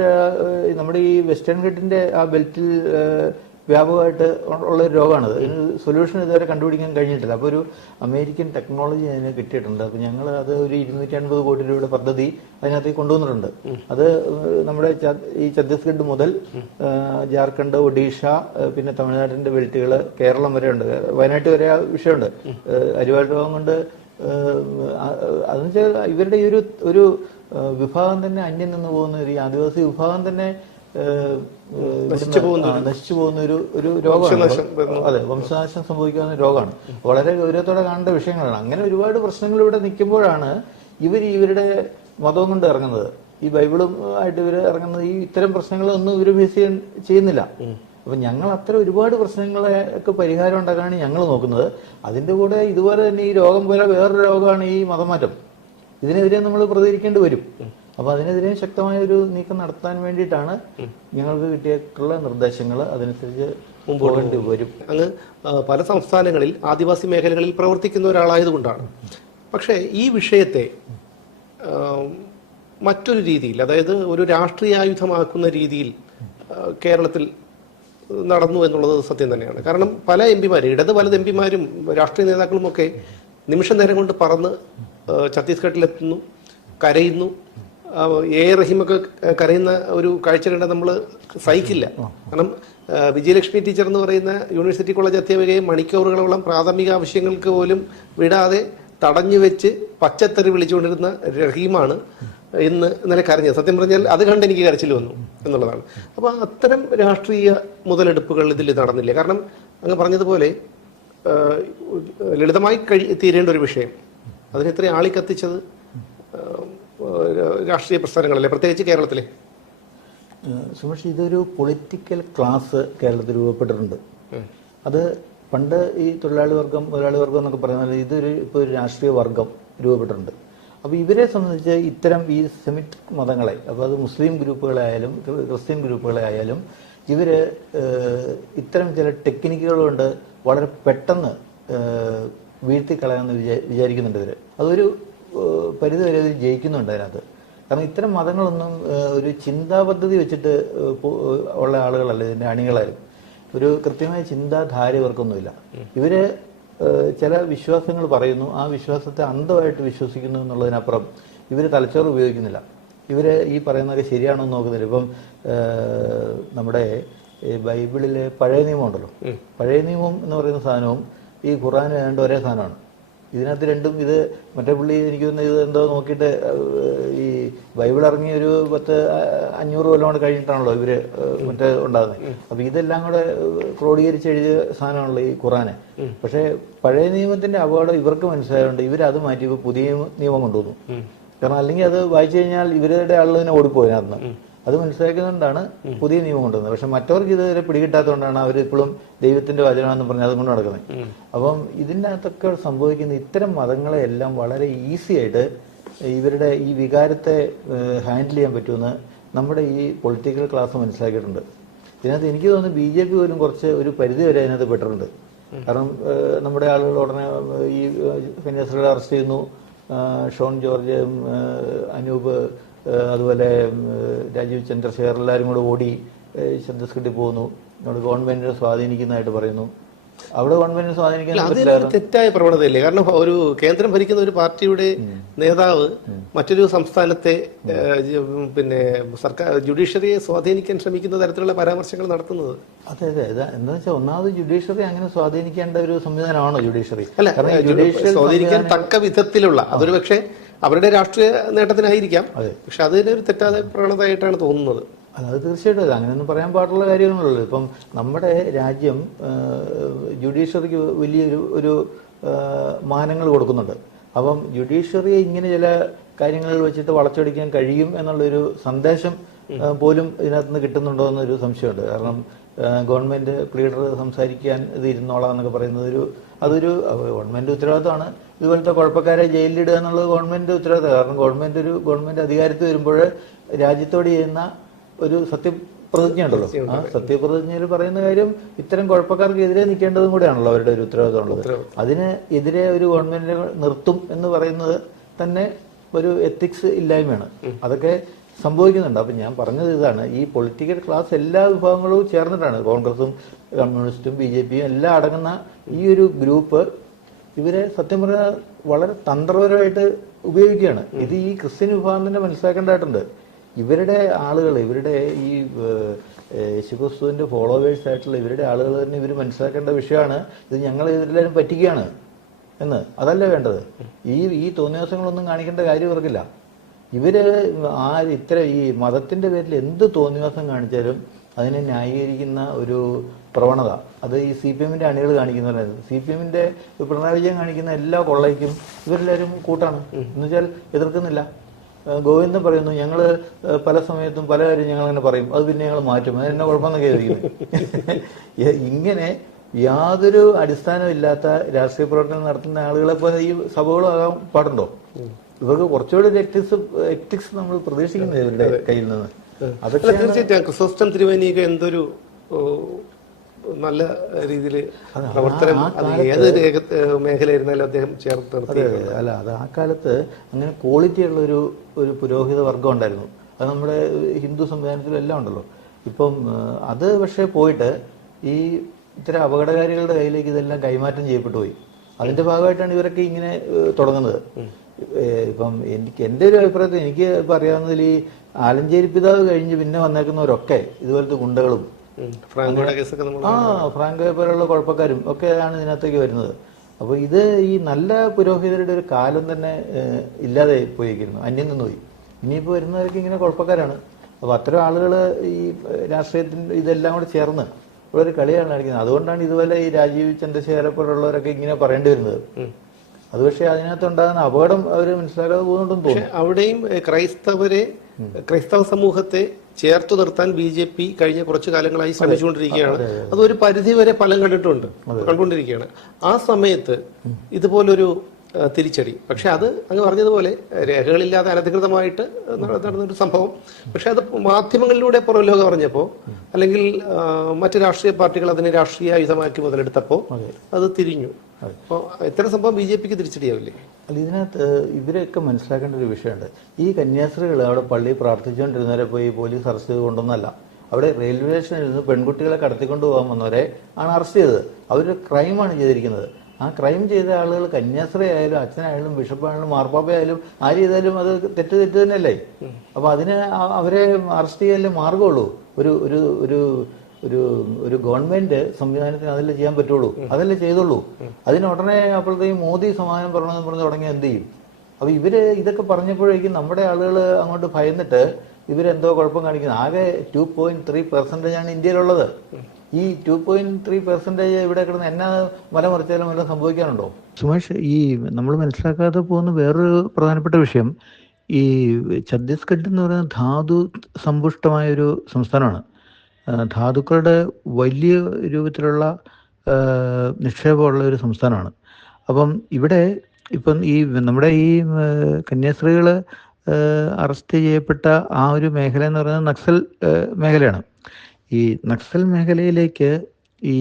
നമ്മുടെ ഈ വെസ്റ്റേൺ ഘട്ടിന്റെ ആ ബെൽറ്റിൽ വ്യാപകമായിട്ട് ഉള്ള ഒരു രോഗമാണത്. ഇതിന് സൊല്യൂഷൻ ഇതുവരെ കണ്ടുപിടിക്കാൻ കഴിഞ്ഞിട്ടില്ല. അപ്പോൾ ഒരു അമേരിക്കൻ ടെക്നോളജി അതിന് കിട്ടിയിട്ടുണ്ട്. അപ്പോൾ ഞങ്ങൾ അത് ഒരു 250 കോടി രൂപയുടെ പദ്ധതി അതിനകത്തേക്ക് കൊണ്ടുവന്നിട്ടുണ്ട്. അത് നമ്മുടെ ഈ ഛത്തീസ്ഗഡ് മുതൽ ജാർഖണ്ഡ്, ഒഡീഷ, പിന്നെ തമിഴ്നാടിന്റെ ബെൽറ്റുകൾ, കേരളം വരെ ഉണ്ട്, വയനാട്ട് വരെ ആ വിഷയമുണ്ട്. അരിവാൾ രോഗം കൊണ്ട് അതെന്ന് വെച്ചാൽ ഇവരുടെ ഈ ഒരു വിഭാഗം തന്നെ അന്യം നിന്ന് പോകുന്ന ഒരു ആദിവാസി വിഭാഗം തന്നെ നശിച്ചു പോകുന്ന ഒരു രോഗമാണ്. അതെ, വംശനാശം സംഭവിക്കാവുന്ന രോഗമാണ്. വളരെ ഗൗരവത്തോടെ കാണേണ്ട വിഷയങ്ങളാണ്. അങ്ങനെ ഒരുപാട് പ്രശ്നങ്ങൾ ഇവിടെ നിൽക്കുമ്പോഴാണ് ഇവരുടെ മതവും കൊണ്ട് ഇറങ്ങുന്നത്. ഈ ബൈബിളും ആയിട്ട് ഇവർ ഇറങ്ങുന്നത് ഈ ഇത്തരം പ്രശ്നങ്ങളൊന്നും ഇവർ ഫേസ് ചെയ്യുന്നില്ല. അപ്പൊ ഞങ്ങൾ അത്തരം ഒരുപാട് പ്രശ്നങ്ങളൊക്കെ പരിഹാരം ഉണ്ടാക്കാനാണ് ഞങ്ങൾ നോക്കുന്നത്. അതിന്റെ കൂടെ ഇതുപോലെ തന്നെ ഈ രോഗം പോലെ വേറൊരു രോഗമാണ് ഈ മതമാറ്റം. ഇതിനെതിരെ നമ്മൾ പ്രതികരിക്കേണ്ടി വരും. അപ്പൊ അതിനെതിരെ ശക്തമായ ഒരു നീക്കം നടത്താൻ വേണ്ടിയിട്ടാണ് ഞങ്ങൾക്ക് കിട്ടിയിട്ടുള്ള നിർദ്ദേശങ്ങൾ. അതനുസരിച്ച് പോകേണ്ടി വരും. അങ്ങ് പല സംസ്ഥാനങ്ങളിൽ ആദിവാസി മേഖലകളിൽ പ്രവർത്തിക്കുന്ന ഒരാളായതുകൊണ്ടാണ്. പക്ഷേ ഈ വിഷയത്തെ മറ്റൊരു രീതിയിൽ, അതായത് ഒരു രാഷ്ട്രീയായുധമാക്കുന്ന രീതിയിൽ കേരളത്തിൽ നടന്നു എന്നുള്ളത് സത്യം തന്നെയാണ്. കാരണം പല എംപിമാരും, ഇടത് വലത് എംപിമാരും രാഷ്ട്രീയ നേതാക്കളും ഒക്കെ നിമിഷ നേരം കൊണ്ട് പറന്ന് ഛത്തീസ്ഗഡിലെത്തുന്നു, കരയുന്നു. എ റഹീമൊക്കെ കരയുന്ന ഒരു കാഴ്ച കണ്ട നമ്മൾ സഹിക്കില്ല. കാരണം വിജയലക്ഷ്മി ടീച്ചർ എന്ന് പറയുന്ന യൂണിവേഴ്സിറ്റി കോളേജ് അധ്യാപികയെ മണിക്കൂറുകളോളം പ്രാഥമിക ആവശ്യങ്ങൾക്ക് പോലും വിടാതെ തടഞ്ഞു വെച്ച് പച്ചത്തെറി വിളിച്ചുകൊണ്ടിരുന്ന റഹീമാണ് ഇന്നലെ കരഞ്ഞത്. സത്യം പറഞ്ഞാൽ അത് കണ്ട് എനിക്ക് കരച്ചിൽ വന്നു എന്നുള്ളതാണ്. അപ്പൊ അത്തരം രാഷ്ട്രീയ മുതലെടുപ്പുകൾ ഇതിൽ നടന്നില്ല. കാരണം അങ്ങ് പറഞ്ഞതുപോലെ ലളിതമായി തീരേണ്ട ഒരു വിഷയം, അതിനെ ഇത്രയും ആളിക്കത്തിച്ചത് രാഷ്ട്രീയ പ്രസ്ഥാനങ്ങളല്ലേ, പ്രത്യേകിച്ച് കേരളത്തിലെ. സുമേഷ്, ഇതൊരു പൊളിറ്റിക്കൽ ക്ലാസ് കേരളത്തിൽ രൂപപ്പെട്ടിട്ടുണ്ട്. അത് പണ്ട് ഈ തൊഴിലാളി വർഗം മുതലാളി വർഗം എന്നൊക്കെ പറയുന്നത് ഇപ്പോൾ ഒരു രാഷ്ട്രീയ വർഗം രൂപപ്പെട്ടിട്ടുണ്ട്. അപ്പോൾ ഇവരെ സംബന്ധിച്ച് ഇത്തരം ഈ സെമിറ്റിക് മതങ്ങളെ, അപ്പോൾ അത് മുസ്ലിം ഗ്രൂപ്പുകളായാലും ക്രിസ്ത്യൻ ഗ്രൂപ്പുകളായാലും ഇവര് ഇത്തരം ചില ടെക്നിക്കുകൾ കൊണ്ട് വളരെ പെട്ടെന്ന് വീഴ്ത്തിക്കളയാമെന്ന് വിചാരിക്കുന്നുണ്ട് ഇവര്. അതൊരു പരിധിവരെ അവർ ജയിക്കുന്നുണ്ട് അതിനകത്ത്. കാരണം ഇത്തരം മതങ്ങളൊന്നും ഒരു ചിന്താ പദ്ധതി വെച്ചിട്ട് ഉള്ള ആളുകളല്ല ഇതിന്റെ അണികളായാലും. ഒരു കൃത്യമായ ചിന്താധാര ഇവർക്കൊന്നുമില്ല. ഇവര് ചില വിശ്വാസങ്ങൾ പറയുന്നു, ആ വിശ്വാസത്തെ അന്ധമായിട്ട് വിശ്വസിക്കുന്നു എന്നുള്ളതിനപ്പുറം ഇവര് തലച്ചോറ് ഉപയോഗിക്കുന്നില്ല. ഇവര് ഈ പറയുന്നതൊക്കെ ശരിയാണോ എന്ന് നോക്കുന്നില്ല. ഇപ്പം നമ്മുടെ ബൈബിളിലെ പഴയ നിയമം ഉണ്ടല്ലോ, പഴയ നിയമം എന്ന് പറയുന്ന സാധനവും ഈ ഖുർആൻ ഏതാണ്ട് ഒരേ സാധനമാണ്. ഇതിനകത്ത് രണ്ടും ഇത് മറ്റേ പുള്ളി എനിക്ക് തോന്നുന്നു ഇത് എന്തോ നോക്കിയിട്ട് ഈ ബൈബിൾ ഇറങ്ങി ഒരു 500 കൊല്ലം കൊണ്ട് കഴിഞ്ഞിട്ടാണല്ലോ ഇവര് മറ്റേ ഉണ്ടാകുന്നത്. അപ്പൊ ഇതെല്ലാം കൂടെ ക്രോഡീകരിച്ച് എഴുതിയ സാധനമാണല്ലോ ഈ ഖുറാന്. പക്ഷെ പഴയ നിയമത്തിന്റെ അപകടം ഇവർക്ക് മനസ്സിലായതുകൊണ്ട് ഇവരത് മാറ്റി ഇപ്പൊ പുതിയ നിയമം കൊണ്ടുവന്നു. കാരണം അല്ലെങ്കിൽ അത് വായിച്ചു കഴിഞ്ഞാൽ ഇവരുടെ ആളുകൾ ഓടിപ്പോയി അതിനകത്ത്. അത് മനസ്സിലാക്കുന്നതുകൊണ്ടാണ് പുതിയ നിയമം കൊണ്ടുവന്നത്. പക്ഷെ മറ്റവർക്ക് ഇതുവരെ പിടികിട്ടാത്തതുകൊണ്ടാണ് അവർ ഇപ്പോഴും ദൈവത്തിന്റെ വചനമാണെന്ന് പറഞ്ഞ് അതുകൊണ്ട് നടക്കുന്നത്. അപ്പം ഇതിൻ്റെ അകത്തൊക്കെ സംഭവിക്കുന്ന ഇത്തരം മതങ്ങളെ എല്ലാം വളരെ ഈസി ആയിട്ട് ഇവരുടെ ഈ വികാരത്തെ ഹാൻഡിൽ ചെയ്യാൻ പറ്റുമെന്ന് നമ്മുടെ ഈ പൊളിറ്റിക്കൽ ക്ലാസ് മനസ്സിലാക്കിയിട്ടുണ്ട്. ഇതിനകത്ത് എനിക്ക് തോന്നുന്നു BJP പോലും കുറച്ച് ഒരു പരിധി വരെ അതിനകത്ത് പെട്ടിട്ടുണ്ട്. കാരണം നമ്മുടെ ആളുകൾ ഉടനെ ഈ കന്യാസ്ത്രീകളെ അറസ്റ്റ് ചെയ്യുന്നു, ഷോൺ ജോർജ്, അനൂപ്, അതുപോലെ രാജീവ് ചന്ദ്രശേഖർ എല്ലാവരും കൂടെ ഓടി ഛത്തീസ്ഗഡിൽ പോകുന്നു. നമ്മുടെ ഗവൺമെന്റിനെ സ്വാധീനിക്കുന്നതായിട്ട് പറയുന്നു. അവിടെ ഗവൺമെന്റിനെ സ്വാധീനിക്കാൻ തെറ്റായ പ്രവണതയല്ലേ? കാരണം ഒരു കേന്ദ്രം ഭരിക്കുന്ന ഒരു പാർട്ടിയുടെ നേതാവ് മറ്റൊരു സംസ്ഥാനത്തെ പിന്നെ സർക്കാർ ജുഡീഷ്യറിയെ സ്വാധീനിക്കാൻ ശ്രമിക്കുന്ന തരത്തിലുള്ള പരാമർശങ്ങൾ നടത്തുന്നത്. അതെ അതെ, എന്താ വെച്ചാൽ ഒന്നാമത് ജുഡീഷ്യറി അങ്ങനെ സ്വാധീനിക്കേണ്ട ഒരു സംവിധാനമാണോ ജുഡീഷ്യറി? അല്ല, സ്വാധീനിക്കാൻ തക്ക വിധത്തിലുള്ള, അതൊരു പക്ഷേ അവരുടെ രാഷ്ട്രീയ നേട്ടത്തിനായിരിക്കാം. പക്ഷെ അതിനൊരു തെറ്റായ പ്രവണതയായിട്ടാണ് തോന്നുന്നത്. അത് തീർച്ചയായിട്ടും അല്ല, അങ്ങനെയൊന്നും പറയാൻ പാടുള്ള കാര്യങ്ങളല്ലോ. ഇപ്പം നമ്മുടെ രാജ്യം ജുഡീഷ്യറിക്ക് വലിയൊരു മാനങ്ങൾ കൊടുക്കുന്നുണ്ട്. അപ്പം ജുഡീഷ്യറിയെ ഇങ്ങനെ ചില കാര്യങ്ങളിൽ വെച്ചിട്ട് വളച്ചൊടിക്കാൻ കഴിയും എന്നുള്ളൊരു സന്ദേശം പോലും ഇതിനകത്തുനിന്ന് കിട്ടുന്നുണ്ടോ എന്നൊരു സംശയമുണ്ട്. കാരണം ഗവൺമെന്റ് ലീഡർ സംസാരിക്കാൻ ഇത് ഇരുന്നോളാം എന്നൊക്കെ പറയുന്നത് അതൊരു ഗവൺമെന്റ് ഉത്തരവാദിത്തമാണ്. ഇതുപോലത്തെ കുഴപ്പക്കാരെ ജയിലിലിടുക എന്നുള്ളത് ഗവൺമെന്റ് ഉത്തരവാദിത്തം. കാരണം ഗവൺമെന്റ് അധികാരത്തിൽ വരുമ്പോൾ രാജ്യത്തോട് ചെയ്യുന്ന ഒരു സത്യപ്രതിജ്ഞ ഉണ്ടല്ലോ, ആ സത്യപ്രതിജ്ഞയിൽ പറയുന്ന കാര്യം ഇത്തരം കുഴപ്പക്കാർക്കെതിരെ നിൽക്കേണ്ടതും കൂടെയാണല്ലോ അവരുടെ ഒരു ഉത്തരവാദിത്തം ഉള്ളത്. അതിന് എതിരെ ഒരു ഗവൺമെന്റിനെ നിർത്തും എന്ന് പറയുന്നത് തന്നെ ഒരു എത്തിക്സ് ഇല്ലായ്മയാണ്. അതൊക്കെ സംഭവിക്കുന്നുണ്ട്. അപ്പൊ ഞാൻ പറഞ്ഞത് ഇതാണ്, ഈ പൊളിറ്റിക്കൽ ക്ലാസ് എല്ലാ വിഭാഗങ്ങളും ചേർന്നിട്ടാണ്, കോൺഗ്രസും കമ്മ്യൂണിസ്റ്റും BJPയും എല്ലാം അടങ്ങുന്ന ഈ ഒരു ഗ്രൂപ്പ് ഇവരെ സത്യം പറഞ്ഞാൽ വളരെ തന്ത്രപരമായിട്ട് ഉപയോഗിക്കുകയാണ്. ഇത് ഈ ക്രിസ്ത്യൻ വിഭാഗം തന്നെ മനസ്സിലാക്കേണ്ടതായിട്ടുണ്ട്. ഇവരുടെ ആളുകൾ, ഇവരുടെ ഈ യേശുക്രിസ്തുവിന്റെ ഫോളോവേഴ്സ് ആയിട്ടുള്ള ഇവരുടെ ആളുകൾ തന്നെ ഇവർ മനസ്സിലാക്കേണ്ട വിഷയമാണ് ഇത് ഞങ്ങൾ ഇവരെല്ലാവരും പറ്റിക്കുകയാണ് എന്ന്. അതല്ലേ വേണ്ടത്. ഈ തോന്നിവാസങ്ങളൊന്നും കാണിക്കേണ്ട കാര്യം ഇവർക്കില്ല. ഇവര് ഈ മതത്തിന്റെ പേരിൽ എന്ത് തോന്നിവാസം കാണിച്ചാലും അതിനെ ന്യായീകരിക്കുന്ന ഒരു പ്രവണത അത് ഈ CPM-ന്റെ അണികൾ കാണിക്കുന്നവരായിരുന്നു. CPM-ന്റെ പിണറായി വിജയൻ കാണിക്കുന്ന എല്ലാ കൊള്ളയ്ക്കും ഇവരെല്ലാവരും കൂട്ടാണ്. എന്നുവെച്ചാൽ എതിർക്കുന്നില്ല. ഗോവിന്ദൻ പറയുന്നു, ഞങ്ങള് പല സമയത്തും പല കാര്യം ഞങ്ങൾ അങ്ങനെ പറയും, അത് പിന്നെ ഞങ്ങൾ മാറ്റും, അതെന്നെ കുഴപ്പമെന്നൊക്കെ ചോദിക്കുന്നത്. ഇങ്ങനെ യാതൊരു അടിസ്ഥാനമില്ലാത്ത രാഷ്ട്രീയ പ്രവർത്തനം നടത്തുന്ന ആളുകളെ പോലെ ഈ സഭകളും ആകാൻ പാടുണ്ടോ? ഇവർക്ക് കുറച്ചുകൂടി എക്ടിക്സ് നമ്മൾ പ്രതീക്ഷിക്കുന്നത് ഇവരുടെ കയ്യിൽ നിന്ന്. അതൊക്കെ തീർച്ചയായിട്ടും ക്രിസോസ്റ്റം തിരുമേനിയൊക്കെ എന്തൊരു നല്ല രീതിയിൽ പ്രവർത്തനം, അത് ഏത് മേഖലയായിരുന്നാലും അദ്ദേഹം ചേർത്ത് നിർത്തി. അല്ല, അത് ആ കാലത്ത് അങ്ങനെ ക്വാളിറ്റി ഉള്ള ഒരു പുരോഹിത വർഗം ഉണ്ടായിരുന്നു. അത് നമ്മുടെ ഹിന്ദു സംവിധാനത്തിലും എല്ലാം ഉണ്ടല്ലോ. ഇപ്പം അത് പക്ഷേ പോയിട്ട് ഈ ഇത്തരം അപകടകാരികളുടെ കയ്യിലേക്ക് ഇതെല്ലാം കൈമാറ്റം ചെയ്യപ്പെട്ടു പോയി. അതിന്റെ ഭാഗമായിട്ടാണ് ഇവരൊക്കെ ഇങ്ങനെ തുടങ്ങുന്നത്. ഇപ്പം എന്റെ ഒരു അഭിപ്രായത്തിൽ എനിക്ക് ഇപ്പൊ അറിയാവുന്നതിൽ ഈ ആലഞ്ചേരി പിതാവ് കഴിഞ്ഞ് പിന്നെ വന്നേക്കുന്നവരൊക്കെ ഇതുപോലത്തെ ഗുണ്ടകളും ഫ്രാങ്കോയെ പോലുള്ള കുഴപ്പക്കാരും ഒക്കെയാണ് ഇതിനകത്തേക്ക് വരുന്നത്. അപ്പൊ ഇത് ഈ നല്ല പുരോഹിതരുടെ ഒരു കാലം തന്നെ ഇല്ലാതെ പോയിരിക്കുന്നു, അന്യം നിന്ന് പോയി. ഇനിയിപ്പോ വരുന്നവർക്ക് ഇങ്ങനെ കുഴപ്പക്കാരാണ്. അപ്പൊ അത്തരം ആളുകൾ ഈ രാഷ്ട്രീയത്തിന്റെ ഇതെല്ലാം കൂടെ ചേർന്ന് ഒരു കളിയാണ് കളിക്കുന്നത്. അതുകൊണ്ടാണ് ഇതുപോലെ ഈ രാജീവ് ചന്ദ്രശേഖരെ പോലുള്ളവരൊക്കെ ഇങ്ങനെ പറയേണ്ടി വരുന്നത്. അത് പക്ഷേ അതിനകത്ത് ഉണ്ടാകുന്ന അപകടം അവർ മനസ്സിലാക്കാതെ പോകുന്നുണ്ടെന്ന് തോന്നുന്നു. അവിടെയും ക്രൈസ്തവ സമൂഹത്തെ ചേർത്തു നിർത്താൻ BJP കഴിഞ്ഞ കുറച്ചു കാലങ്ങളായി ശ്രമിച്ചുകൊണ്ടിരിക്കുകയാണ്. അതൊരു പരിധി വരെ ഫലം കണ്ടുകൊണ്ടിരിക്കുകയാണ്. ആ സമയത്ത് ഇതുപോലൊരു തിരിച്ചടി, പക്ഷെ അത് അങ്ങ് പറഞ്ഞതുപോലെ രേഖകളില്ലാതെ അനധികൃതമായിട്ട് നടന്നൊരു സംഭവം. പക്ഷെ അത് മാധ്യമങ്ങളിലൂടെ പുറം ലോകം അറിഞ്ഞപ്പോൾ, അല്ലെങ്കിൽ മറ്റ് രാഷ്ട്രീയ പാർട്ടികൾ അതിനെ രാഷ്ട്രീയ ആയുധമാക്കി മുതലെടുത്തപ്പോൾ അത് തിരിഞ്ഞു. അപ്പോൾ ഇത്തരം സംഭവം BJPക്ക് തിരിച്ചടിയാവില്ലേ? അല്ല, ഇതിനകത്ത് ഇവരൊക്കെ മനസ്സിലാക്കേണ്ട ഒരു വിഷയമുണ്ട്. ഈ കന്യാസ്ത്രീകൾ അവിടെ പള്ളിയിൽ പ്രാർത്ഥിച്ചുകൊണ്ടിരുന്നവരെ പോയി പോലീസ് അറസ്റ്റ് ചെയ്ത് കൊണ്ടൊന്നല്ല. അവിടെ റെയിൽവേ സ്റ്റേഷനിൽ നിന്ന് പെൺകുട്ടികളെ കടത്തിക്കൊണ്ടു പോകാൻ വന്നവരെ ആണ് അറസ്റ്റ് ചെയ്തത്. അവരൊരു ക്രൈമാണ് ചെയ്തിരിക്കുന്നത്. ആ ക്രൈം ചെയ്ത ആളുകൾ കന്യാസ്ത്രീ ആയാലും അച്ഛനായാലും ബിഷപ്പായാലും മാർപ്പാപ്പയായാലും ആര് ചെയ്താലും അത് തെറ്റ് തന്നെയല്ലേ. അപ്പൊ അതിന് അവരെ അറസ്റ്റ് ചെയ്യാനല്ലേ മാർഗമുള്ളൂ. ഒരു ഒരു ഒരു ഒരു ഒരു ഗവൺമെന്റ് സംവിധാനത്തിന് അതല്ലേ ചെയ്യാൻ പറ്റുള്ളൂ, അതല്ലേ ചെയ്തുള്ളൂ. അതിന് ഉടനെ അപ്പോഴത്തേക്കും മോദി സമാധാനം പറഞ്ഞെന്ന് പറഞ്ഞ് തുടങ്ങിയ എന്ത് ചെയ്യും? അപ്പൊ ഇവര് ഇതൊക്കെ പറഞ്ഞപ്പോഴേക്കും നമ്മുടെ ആളുകൾ അങ്ങോട്ട് ഭയന്നിട്ട് ഇവരെന്തോ കുഴപ്പം കാണിക്കുന്നത്. ആകെ 2.3% ആണ് ഇന്ത്യയിലുള്ളത്. ഈ 2.3% ഇവിടെ കിടന്ന് എന്നാ മലമറിച്ചാലും വല്ലതും സംഭവിക്കാനുണ്ടോ? സുമേഷ്, ഈ നമ്മൾ മനസ്സിലാക്കാതെ പോകുന്ന വേറൊരു പ്രധാനപ്പെട്ട വിഷയം, ഈ ഛത്തീസ്ഗഡ് എന്ന് പറയുന്നത് ധാതു സമ്പുഷ്ടമായൊരു സംസ്ഥാനമാണ്. ധാതുക്കളുടെ വലിയ രൂപത്തിലുള്ള നിക്ഷേപമുള്ള ഒരു സംസ്ഥാനമാണ്. അപ്പം ഇവിടെ ഇപ്പം ഈ നമ്മുടെ ഈ കന്യാസ്ത്രീകൾ അറസ്റ്റ് ചെയ്യപ്പെട്ട ആ ഒരു മേഖല എന്ന് പറയുന്നത് നക്സൽ മേഖലയാണ്. ഈ നക്സൽ മേഖലയിലേക്ക് ഈ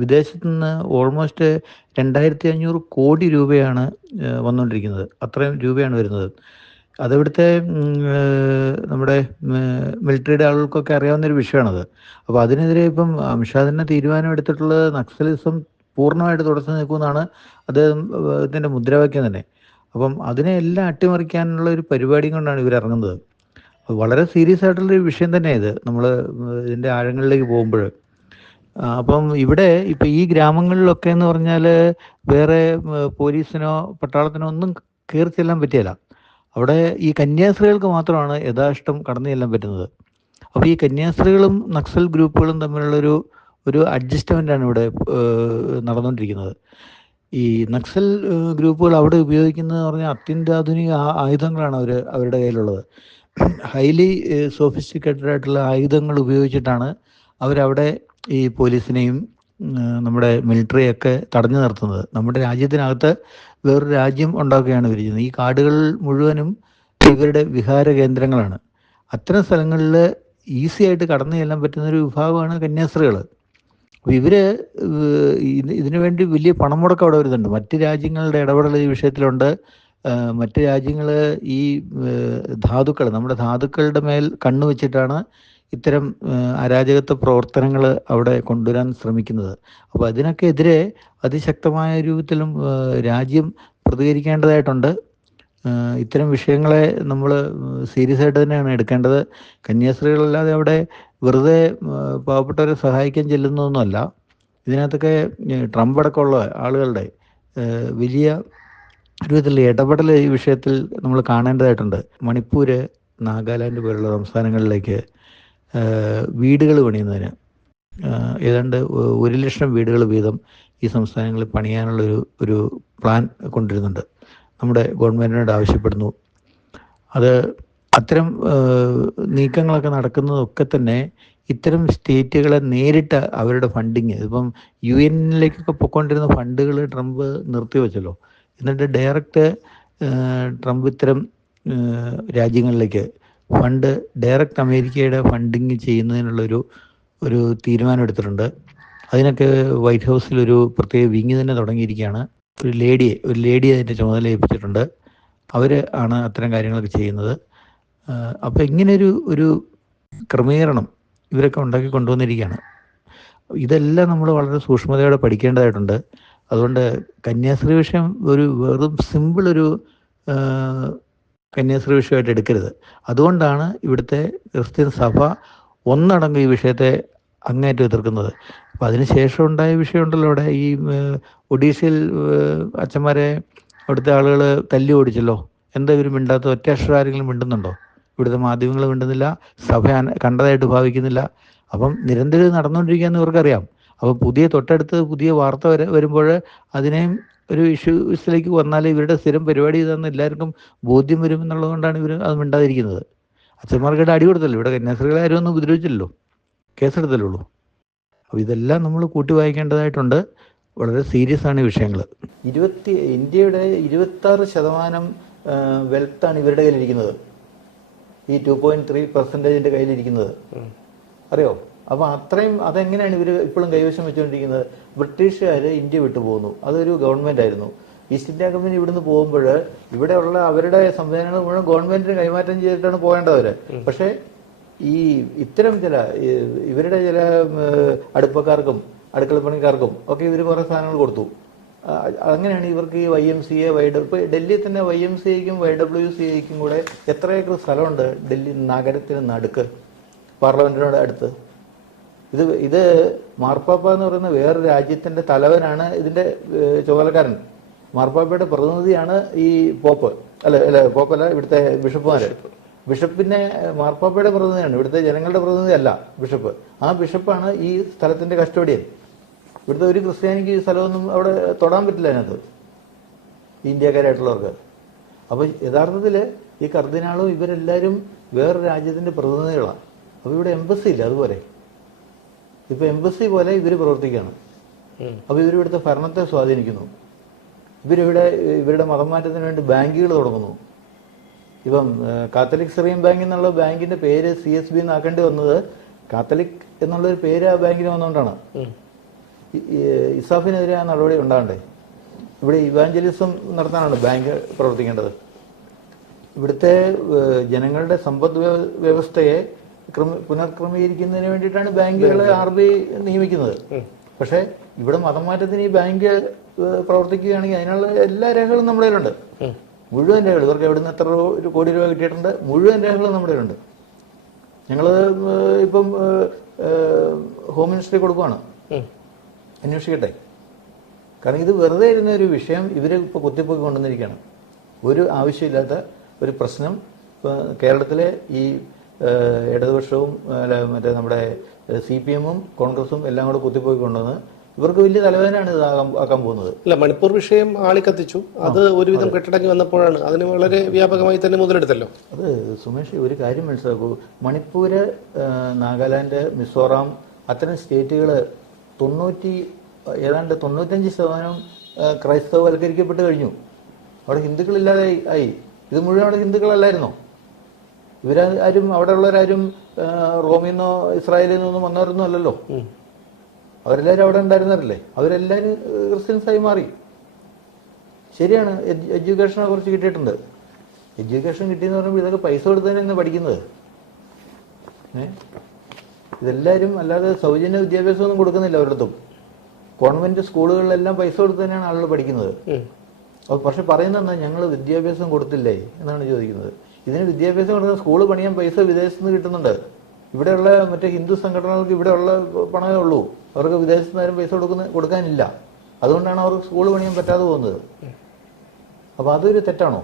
വിദേശത്തു നിന്ന് ഓൾമോസ്റ്റ് 2500 കോടി രൂപയാണ് വന്നുകൊണ്ടിരിക്കുന്നത്. അത്രയും രൂപയാണ് വരുന്നത്. അതിവിടുത്തെ നമ്മുടെ മിലിറ്ററിയുടെ ആളുകൾക്കൊക്കെ അറിയാവുന്നൊരു വിഷയമാണത്. അപ്പോൾ അതിനെതിരെ ഇപ്പം അമിത്ഷാ തന്നെ തീരുമാനം എടുത്തിട്ടുള്ളത് നക്സലിസം പൂർണ്ണമായിട്ട് തുടച്ചു നിൽക്കുമെന്നാണ് ഇതിൻ്റെ മുദ്രാവാക്യം തന്നെ. അപ്പം അതിനെ എല്ലാം അട്ടിമറിക്കാനുള്ള ഒരു പരിപാടി കൊണ്ടാണ് ഇവരിറങ്ങുന്നത്. വളരെ സീരിയസ് ആയിട്ടുള്ളൊരു വിഷയം തന്നെ ഇത്, നമ്മൾ ഇതിൻ്റെ ആഴങ്ങളിലേക്ക് പോകുമ്പോൾ. അപ്പം ഇവിടെ ഇപ്പം ഈ ഗ്രാമങ്ങളിലൊക്കെ എന്ന് പറഞ്ഞാൽ വേറെ പോലീസിനോ പട്ടാളത്തിനോ ഒന്നും കയറി ചെല്ലാൻ പറ്റിയല്ല. അവിടെ ഈ കന്യാസ്ത്രീകൾക്ക് മാത്രമാണ് യഥാഷ്ടം കടന്നു ചെല്ലാൻ പറ്റുന്നത്. അപ്പോൾ ഈ കന്യാസ്ത്രീകളും നക്സൽ ഗ്രൂപ്പുകളും തമ്മിലുള്ളൊരു അഡ്ജസ്റ്റ്മെൻ്റാണ് ഇവിടെ നടന്നുകൊണ്ടിരിക്കുന്നത്. ഈ നക്സൽ ഗ്രൂപ്പുകൾ അവിടെ ഉപയോഗിക്കുന്നതെന്ന് പറഞ്ഞാൽ അത്യന്താധുനിക ആയുധങ്ങളാണ് അവരുടെ കയ്യിലുള്ളത്. ഹൈലി സോഫിസ്റ്റിക്കേറ്റഡ് ആയിട്ടുള്ള ആയുധങ്ങൾ ഉപയോഗിച്ചിട്ടാണ് അവരവിടെ ഈ പോലീസിനെയും നമ്മുടെ മിലിറ്ററിയൊക്കെ തടഞ്ഞു നിർത്തുന്നത്. നമ്മുടെ രാജ്യത്തിനകത്ത് വേറൊരു രാജ്യം ഉണ്ടാക്കുകയാണ് ഇവർ ചെയ്യുന്നത്. ഈ കാടുകൾ മുഴുവനും ഇവരുടെ വിഹാര കേന്ദ്രങ്ങളാണ്. അത്തരം സ്ഥലങ്ങളിൽ ഈസി ആയിട്ട് കടന്നു ചെല്ലാൻ പറ്റുന്നൊരു വിഭാഗമാണ് കന്യാസ്ത്രീകൾ. അപ്പോൾ ഇവര് ഇതിനു വേണ്ടി വലിയ പണം മുടക്കം അവിടെ വരുന്നുണ്ട്. മറ്റ് രാജ്യങ്ങളുടെ ഇടപെടൽ ഈ വിഷയത്തിലുണ്ട്. മറ്റ് രാജ്യങ്ങൾ ഈ നമ്മുടെ ധാതുക്കളുടെ മേൽ കണ്ണുവെച്ചിട്ടാണ് ഇത്തരം അരാജകത്വ പ്രവർത്തനങ്ങൾ അവിടെ കൊണ്ടുവരാൻ ശ്രമിക്കുന്നത്. അപ്പോൾ അതിനൊക്കെ എതിരെ അതിശക്തമായ രൂപത്തിലും രാജ്യം പ്രതികരിക്കേണ്ടതായിട്ടുണ്ട്. ഇത്തരം വിഷയങ്ങളെ നമ്മൾ സീരിയസ് ആയിട്ട് തന്നെയാണ് എടുക്കേണ്ടത്. കന്യാസ്ത്രീകളല്ലാതെ അവിടെ വെറുതെ പാവപ്പെട്ടവരെ സഹായിക്കാൻ ചെല്ലുന്നതൊന്നുമല്ല. ഇതിനകത്തൊക്കെ ട്രംപ് അടക്കമുള്ള ആളുകളുടെ വലിയ രൂപത്തിലുള്ള ഇടപെടൽ ഈ വിഷയത്തിൽ നമ്മൾ കാണേണ്ടതായിട്ടുണ്ട്. മണിപ്പൂര്, നാഗാലാൻഡ് പോലുള്ള സംസ്ഥാനങ്ങളിലേക്ക് വീടുകൾ പണിയുന്നതിന് ഏതാണ്ട് 1,00,000 വീടുകൾ വീതം ഈ സംസ്ഥാനങ്ങളിൽ പണിയാനുള്ള ഒരു പ്ലാൻ കൊണ്ടുവരുന്നുണ്ട്. നമ്മുടെ ഗവൺമെൻറ്റിനോട് ആവശ്യപ്പെടുന്നു. അത്തരം നീക്കങ്ങളൊക്കെ നടക്കുന്നതൊക്കെ തന്നെ ഇത്തരം സ്റ്റേറ്റുകളെ നേരിട്ട് അവരുടെ ഫണ്ടിങ്, ഇപ്പം UN-ലേക്കൊക്കെ പൊയ്ക്കൊണ്ടിരുന്ന ഫണ്ടുകൾ ട്രംപ് നിർത്തിവെച്ചല്ലോ. എന്നിട്ട് ഡയറക്റ്റ് ട്രംപ് ഇത്തരം രാജ്യങ്ങളിലേക്ക് ഫണ്ട് ഡയറക്റ്റ് അമേരിക്കയുടെ ഫണ്ടിങ് ചെയ്യുന്നതിനുള്ളൊരു തീരുമാനം എടുത്തിട്ടുണ്ട്. അതിനൊക്കെ വൈറ്റ് ഹൗസിൽ ഒരു പ്രത്യേക വിങ് തന്നെ തുടങ്ങിയിരിക്കുകയാണ്. ഒരു ലേഡിയെ അതിൻ്റെ ചുമതല ഏൽപ്പിച്ചിട്ടുണ്ട്. അവർ ആണ് അത്തരം കാര്യങ്ങളൊക്കെ ചെയ്യുന്നത്. അപ്പോൾ ഇങ്ങനെയൊരു ക്രമീകരണം ഇവരൊക്കെ ഉണ്ടാക്കി കൊണ്ടുവന്നിരിക്കുകയാണ്. ഇതെല്ലാം നമ്മൾ വളരെ സൂക്ഷ്മതയോടെ പഠിക്കേണ്ടതായിട്ടുണ്ട്. അതുകൊണ്ട് കന്യാസ്ത്രീ വിഷയം വെറും സിമ്പിളൊരു കന്യാസ്ത്രീ വിഷയമായിട്ട് എടുക്കരുത്. അതുകൊണ്ടാണ് ഇവിടുത്തെ ക്രിസ്ത്യൻ സഭ ഒന്നടങ്കം ഈ വിഷയത്തെ അങ്ങേറ്റം എതിർക്കുന്നത്. അപ്പം അതിനുശേഷം ഉണ്ടായ വിഷയമുണ്ടല്ലോ അവിടെ, ഈ ഒഡീഷയിൽ അച്ഛന്മാരെ അവിടുത്തെ ആളുകൾ തല്ലി ഓടിച്ചല്ലോ. എന്താ ഇവർ മിണ്ടാത്ത? ഒറ്റ അക്ഷരം ആരെങ്കിലും മിണ്ടുന്നുണ്ടോ? ഇവിടുത്തെ മാധ്യമങ്ങൾ മിണ്ടുന്നില്ല, സഭ കണ്ടതായിട്ട് ഭാവിക്കുന്നില്ല. അപ്പം നിരന്തരം നടന്നുകൊണ്ടിരിക്കുകയെന്ന് ഇവർക്കറിയാം. അപ്പം തൊട്ടടുത്ത് പുതിയ വാർത്ത വരുമ്പോൾ അതിനെയും ഒരു ഇഷ്യൂസിലേക്ക് വന്നാൽ ഇവരുടെ സ്ഥിരം പരിപാടി ഇതെന്ന് എല്ലാവർക്കും ബോധ്യം വരും എന്നുള്ളതുകൊണ്ടാണ് ഇവർ അത് മിണ്ടാതിരിക്കുന്നത്. അച്ഛന്മാർക്കിടെ അടി കൊടുത്തല്ലോ, ഇവിടെ കന്യാസ്ത്രീകളെ ആരും ഒന്നും ഉപദ്രവിച്ചില്ലല്ലോ, കേസെടുത്തല്ലേ ഉള്ളൂ. അപ്പോൾ ഇതെല്ലാം നമ്മൾ കൂട്ടി വായിക്കേണ്ടതായിട്ടുണ്ട്. വളരെ സീരിയസ് ആണ് ഈ വിഷയങ്ങൾ. ഇന്ത്യയുടെ 26% വെൽത്താണ് ഇവരുടെ കയ്യിലിരിക്കുന്നത്. ഈ 2.3% കയ്യിലിരിക്കുന്നത് അറിയോ? അപ്പോൾ അതെങ്ങനെയാണ് ഇവർ ഇപ്പോഴും കൈവശം വെച്ചുകൊണ്ടിരിക്കുന്നത്? ബ്രിട്ടീഷുകാർ ഇന്ത്യ വിട്ടു പോകുന്നു. അതൊരു ഗവൺമെന്റ് ആയിരുന്നു. ഈസ്റ്റ് ഇന്ത്യ കമ്പനി ഇവിടുന്ന് പോകുമ്പോൾ ഇവിടെയുള്ള അവരുടെ സംവിധാനങ്ങൾ മുഴുവൻ ഗവൺമെന്റിന് കൈമാറ്റം ചെയ്തിട്ടാണ് പോകേണ്ടവര്. പക്ഷേ ഈ ഇത്തരം ഇവരുടെ ചില അടുപ്പക്കാർക്കും അടുക്കളപ്പണിക്കാർക്കും ഒക്കെ ഇവർ കുറെ സാധനങ്ങൾ കൊടുത്തു. അങ്ങനെയാണ് ഇവർക്ക് ഈ YMCA ഇപ്പൊ ഡൽഹിയിൽ തന്നെ YMCAയ്ക്കും YWCAയ്ക്കും കൂടെ എത്ര ഏക്കർ സ്ഥലമുണ്ട് ഡൽഹി നഗരത്തിന് നടുക്ക്, പാർലമെന്റിനോട് അടുത്ത്. ഇത് മാർപ്പാപ്പ എന്ന് പറയുന്ന വേറൊരു രാജ്യത്തിന്റെ തലവനാണ് ഇതിന്റെ ചുമതലക്കാരൻ. മാർപ്പാപ്പയുടെ പ്രതിനിധിയാണ് ഈ പോപ്പല്ല ഇവിടുത്തെ ബിഷപ്പിന്റെ മാർപ്പാപ്പയുടെ പ്രതിനിധിയാണ്, ഇവിടുത്തെ ജനങ്ങളുടെ പ്രതിനിധി അല്ല ബിഷപ്പ്. ആ ബിഷപ്പാണ് ഈ സ്ഥലത്തിന്റെ കസ്റ്റോഡിയൻ. ഇവിടുത്തെ ഒരു ക്രിസ്ത്യാനിക്ക് ഈ സ്ഥലമൊന്നും അവിടെ തൊടാൻ പറ്റില്ല അതിനകത്ത്, ഇന്ത്യക്കാരായിട്ടുള്ളവർക്ക്. അപ്പൊ യഥാർത്ഥത്തില് ഈ കർദിനാളും ഇവരെല്ലാവരും വേറൊരു രാജ്യത്തിന്റെ പ്രതിനിധികളാണ്. അപ്പൊ ഇവിടെ എംബസി ഇല്ല. അതുപോലെ ഇപ്പൊ എംബസി പോലെ ഇവര് പ്രവർത്തിക്കുകയാണ്. അപ്പൊ ഇവരിവിടുത്തെ ഭരണത്തെ സ്വാധീനിക്കുന്നു. ഇവരുടെ മതം മാറ്റത്തിന് വേണ്ടി ബാങ്കുകൾ തുടങ്ങുന്നു. ഇപ്പം കാത്തലിക് സിറിയൻ ബാങ്ക് എന്നുള്ള ബാങ്കിന്റെ പേര് CSB എന്നാക്കേണ്ടി വന്നത് കാത്തലിക് എന്നുള്ളൊരു പേര് ആ ബാങ്കിന് വന്നുകൊണ്ടാണ്. ഇസാഫിനെതിരെ ആ നടപടി ഉണ്ടാകണ്ടേ? ഇവിടെ ഇവാഞ്ചലിസം നടത്താനാണ് ബാങ്ക് പ്രവർത്തിക്കേണ്ടത്. ഇവിടുത്തെ ജനങ്ങളുടെ സമ്പദ് വ്യവസ്ഥയെ പുനർക്രമീകരിക്കുന്നതിന് വേണ്ടിയിട്ടാണ് ബാങ്കുകളെ RBI നിയമിക്കുന്നത്. പക്ഷെ ഇവിടെ മതം മാറ്റത്തിന് ഈ ബാങ്ക് പ്രവർത്തിക്കുകയാണെങ്കിൽ അതിനുള്ള എല്ലാ രേഖകളും നമ്മുടെ കയ്യിലുണ്ട്. മുഴുവൻ രേഖകൾ, ഇവർക്ക് എവിടുന്ന് എത്ര കോടി രൂപ കിട്ടിയിട്ടുണ്ട്, മുഴുവൻ രേഖകളും നമ്മുടെ കയ്യിലുണ്ട്. ഞങ്ങള് ഇപ്പം ഹോം മിനിസ്ട്രി കൊടുക്കുവാണ്, അന്വേഷിക്കട്ടെ. കാരണം ഇത് വെറുതെ ഇരുന്ന ഒരു വിഷയം ഇവര് ഇപ്പൊ കുത്തിപ്പൊക്കി കൊണ്ടുവന്നിരിക്കുകയാണ്. ഒരു ആവശ്യമില്ലാത്ത ഒരു പ്രശ്നം കേരളത്തിലെ ഈ ഇടതുപക്ഷവും മറ്റേ നമ്മുടെ CPM-ഉം കോൺഗ്രസും എല്ലാം കൂടെ കുത്തിപ്പോയി കൊണ്ടുവന്ന് ഇവർക്ക് വലിയ തലവേദനയാണ് ഇത് ആക്കാൻ പോകുന്നത്. അല്ല, മണിപ്പൂർ വിഷയം ആളിക്കത്തിച്ചു. അത് ഒരുവിധം കെട്ടടങ്ങി വന്നപ്പോഴാണ് അതിന് വളരെ വ്യാപകമായി തന്നെ മുതലെടുത്തല്ലോ. അത് സുമേഷ് ഒരു കാര്യം മനസ്സിലാക്കൂ, മണിപ്പൂര്, നാഗാലാൻഡ്, മിസോറാം അത്തരം സ്റ്റേറ്റുകൾ ഏതാണ്ട് 95% ക്രൈസ്തവവൽക്കരിക്കപ്പെട്ട് കഴിഞ്ഞു. അവിടെ ഹിന്ദുക്കളില്ലാതെ ആയി. ഇത് മുഴുവൻ അവിടെ ഹിന്ദുക്കളല്ലായിരുന്നോ? ഇവരാരും അവിടെ ഉള്ളവരാരും റോമിന്നോ ഇസ്രായേലിൽ നിന്നൊന്നും വന്നവരൊന്നും അല്ലല്ലോ. അവരെല്ലാവരും അവിടെ ഉണ്ടായിരുന്നവരല്ലേ. അവരെല്ലാവരും ക്രിസ്ത്യൻസായി മാറി. ശരിയാണ്, എഡ്യൂക്കേഷനെ കുറിച്ച് കിട്ടിയിട്ടുണ്ട്. എഡ്യൂക്കേഷൻ കിട്ടിയെന്ന് പറയുമ്പോൾ ഇതൊക്കെ പൈസ കൊടുത്തതിനാണ് പഠിക്കുന്നത്. ഇതെല്ലാവരും അല്ലാതെ സൗജന്യ വിദ്യാഭ്യാസമൊന്നും കൊടുക്കുന്നില്ല ഒരിടത്തും. കോൺവെന്റ് സ്കൂളുകളിലെല്ലാം പൈസ കൊടുത്ത് തന്നെയാണ് ആളുകൾ പഠിക്കുന്നത്. പക്ഷെ പറയുന്നത് ഞങ്ങൾ വിദ്യാഭ്യാസം കൊടുത്തില്ലേ എന്നാണ് ചോദിക്കുന്നത്. ഇതിന് വിദ്യാഭ്യാസം കൊടുക്കുന്ന സ്കൂൾ പണിയാൻ പൈസ വിദേശത്ത് നിന്ന് കിട്ടുന്നുണ്ട്. ഇവിടെയുള്ള മറ്റേ ഹിന്ദു സംഘടനകൾക്ക് ഇവിടെയുള്ള പണമേ ഉള്ളൂ. അവർക്ക് വിദേശത്ത് നിന്ന് ആരും പൈസ കൊടുക്കാനില്ല. അതുകൊണ്ടാണ് അവർക്ക് സ്കൂൾ പണിയാൻ പറ്റാതെ പോകുന്നത്. അപ്പൊ അതൊരു തെറ്റാണോ?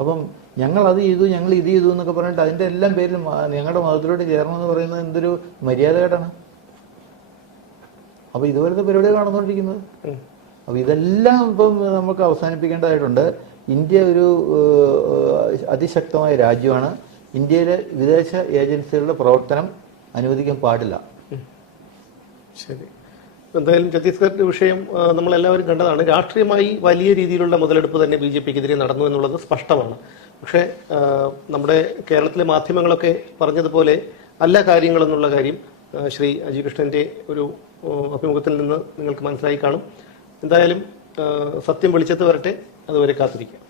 അപ്പം ഞങ്ങൾ അത് ചെയ്തു, ഞങ്ങൾ ഇത് ചെയ്തു എന്നൊക്കെ പറഞ്ഞിട്ട് അതിന്റെ എല്ലാം പേരിൽ ഞങ്ങളുടെ മതത്തിലോട്ട് ചേരണമെന്ന് പറയുന്നത് എന്തൊരു മര്യാദകേടാണ്. അപ്പൊ ഇതുപോലത്തെ പരിപാടികൾ നടന്നുകൊണ്ടിരിക്കുന്നത്. അപ്പൊ ഇതെല്ലാം ഇപ്പം നമുക്ക് അവസാനിപ്പിക്കേണ്ടതായിട്ടുണ്ട്. ഇന്ത്യ ഒരു അതിശക്തമായ രാജ്യമാണ്. ഇന്ത്യയിലെ വിദേശ ഏജൻസികളുടെ പ്രവർത്തനം അനുവദിക്കാൻ പാടില്ല. ശരി. എന്തായാലും ഛത്തീസ്ഗഡ് വിഷയം നമ്മളെല്ലാവരും കണ്ടതാണ്. രാഷ്ട്രീയമായി വലിയ രീതിയിലുള്ള മുതലെടുപ്പ് തന്നെ BJPക്കെതിരെ നടന്നു എന്നുള്ളത് സ്പഷ്ടമാണ്. പക്ഷേ നമ്മുടെ കേരളത്തിലെ മാധ്യമങ്ങളൊക്കെ പറഞ്ഞതുപോലെ അല്ല കാര്യങ്ങളെന്നുള്ള കാര്യം ശ്രീ അജി കൃഷ്ണന്റെ ഒരു അഭിമുഖത്തിൽ നിന്ന് നിങ്ങൾക്ക് മനസ്സിലായി കാണും. എന്തായാലും സത്യം വെളിച്ചത്ത് വരട്ടെ, അതുവരെ കാത്തിരിക്കാം.